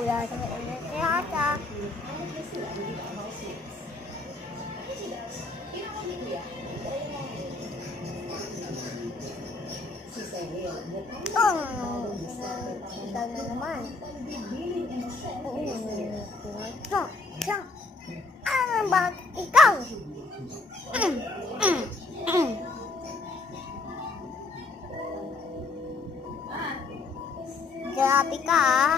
Wala sa yata. Ikaw na naman. Ano ba? Ikaw? Grabe ka ah.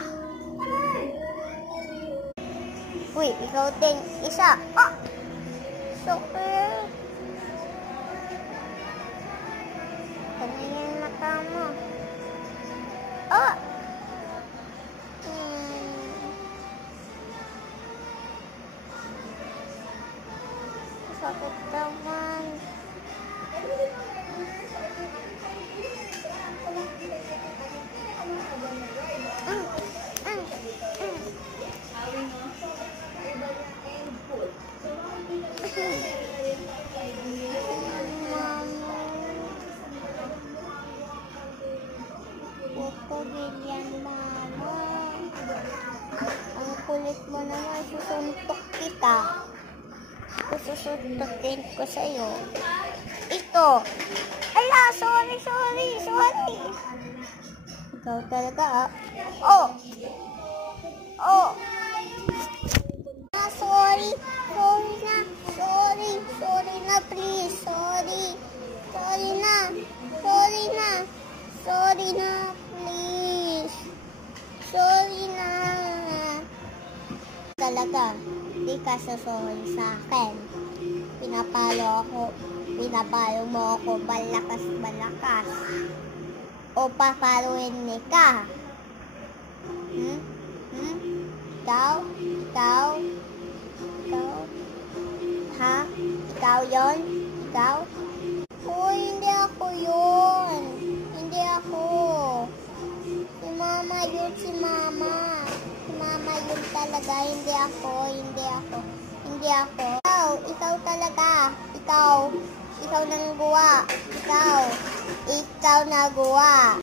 Uy, ikaw din isa. Oh! Super. Kanina yung mata mo. Oh! Sakit naman. Ang kulit mo naman, susuntok kita. Susuntokin ko sa'yo. Ito. Ala, sorry. Ikaw talaga ah. Oh. Sorry na please. Sorry na please. Sorry na. Talaga, di ka sasorry sa akin. Pinapalo mo ako balakas. O papaluin ni ka. Ikaw? Ha? Ikaw yon? Ikaw? Uy, hindi ako yun. Hindi ako. Si mama yun. Si mama yun talaga. Hindi ako. Ikaw talaga. Ikaw nang guwa. Ikaw nagawa.